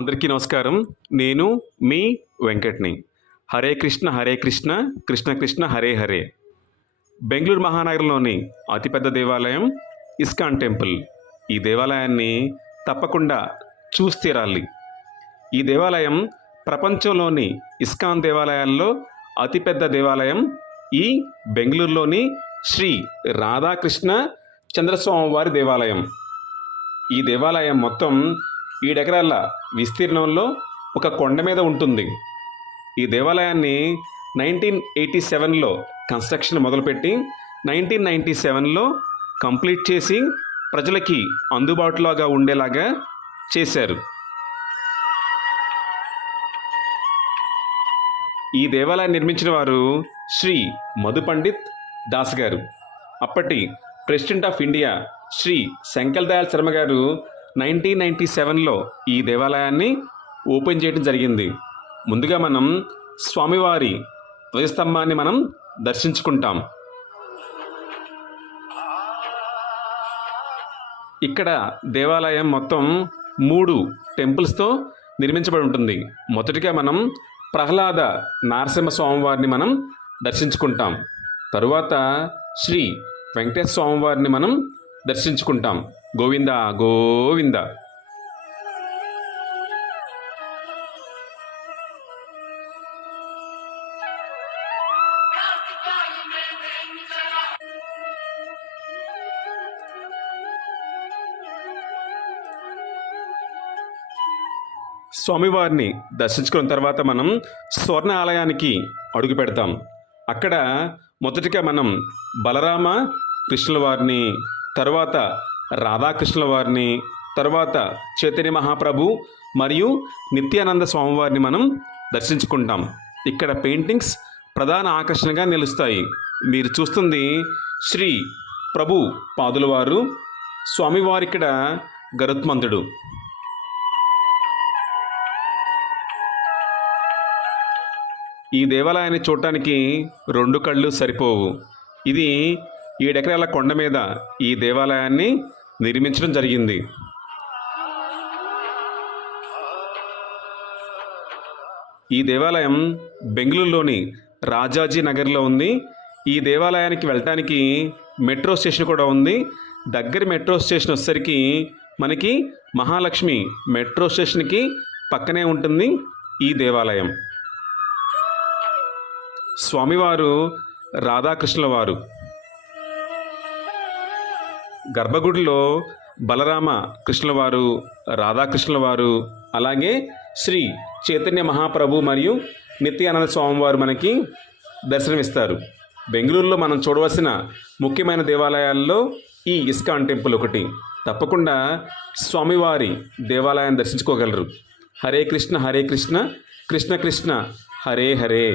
అందరికీ నమస్కారం. నేను మీ వెంకట్‌ని. హరే కృష్ణ హరే కృష్ణ, కృష్ణ కృష్ణ హరే హరే. బెంగుళూరు మహానగరంలోని అతిపెద్ద దేవాలయం ఇస్కాన్ టెంపుల్. ఈ దేవాలయాన్ని తప్పకుండా చూసి తీరాలి. ఈ దేవాలయం ప్రపంచంలోని ఇస్కాన్ దేవాలయాల్లో అతిపెద్ద దేవాలయం ఈ బెంగుళూరులోని శ్రీ రాధాకృష్ణ చంద్రస్వామి వారి దేవాలయం. ఈ దేవాలయం మొత్తం 7 ఎకరాల విస్తీర్ణంలో ఒక కొండ మీద ఉంటుంది. ఈ దేవాలయాన్ని 1987లో కన్స్ట్రక్షన్ మొదలుపెట్టి 1997లో కంప్లీట్ చేసి ప్రజలకి అందుబాటులోగా ఉండేలాగా చేశారు. ఈ దేవాలయాన్ని నిర్మించిన వారు శ్రీ మధు పండిత్ దాస్ గారు. అప్పటి president of India Shri Shankar Dayal Sharma గారు 1997లో ఈ దేవాలయాన్ని ఓపెన్ చేయడం జరిగింది. ముందుగా మనం స్వామివారి ధ్వజస్తంభాన్ని మనం దర్శించుకుంటాం. ఇక్కడ దేవాలయం మొత్తం 3 టెంపుల్స్తో నిర్మించబడి ఉంటుంది. మొదటిగా మనం ప్రహ్లాద నరసింహ స్వామివారిని మనం దర్శించుకుంటాం. తరువాత శ్రీ వెంకటేశ్వర స్వామివారిని మనం దర్శించుకుంటాం. గోవింద గోవింద. స్వామివారిని దర్శించుకున్న తర్వాత మనం స్వర్ణ ఆలయానికి అడుగు పెడతాం. అక్కడ మొదటిగా మనం బలరామ కృష్ణుల వారిని, తర్వాత రాధాకృష్ణుల వారిని, తర్వాత చైతన్య మహాప్రభు మరియు నిత్యానంద స్వామివారిని మనం దర్శించుకుంటాం. ఇక్కడ పెయింటింగ్స్ ప్రధాన ఆకర్షణగా నిలుస్తాయి. మీరు చూస్తుంది శ్రీ ప్రభు పాదుల వారు, స్వామివారి ఇక్కడ గరుత్మంతుడు. ఈ దేవాలయాన్ని చూడటానికి 2 కళ్ళు సరిపోవు. ఇది 7 ఎకరాల కొండ మీద ఈ దేవాలయాన్ని నిర్మించడం జరిగింది. ఈ దేవాలయం బెంగళూరులోని రాజాజీ నగర్లో ఉంది. ఈ దేవాలయానికి వెళ్ళటానికి మెట్రో స్టేషన్ కూడా ఉంది. దగ్గర మెట్రో స్టేషన్ వచ్చేసరికి మనకి మహాలక్ష్మి మెట్రో స్టేషన్కి పక్కనే ఉంటుంది ఈ దేవాలయం. స్వామివారు రాధాకృష్ణుల వారు. గర్భగుడిలో బలరామ కృష్ణుల వారు, రాధాకృష్ణుల వారు, అలాగే శ్రీ చైతన్య మహాప్రభు మరియు నిత్యానంద స్వామివారు మనకి దర్శనమిస్తారు. బెంగళూరులో మనం చూడవలసిన ముఖ్యమైన దేవాలయాల్లో ఈ ఇస్కాన్ టెంపుల్ ఒకటి. తప్పకుండా స్వామివారి దేవాలయాన్ని దర్శించుకోగలరు. హరే కృష్ణ హరే కృష్ణ, కృష్ణ కృష్ణ హరే హరే.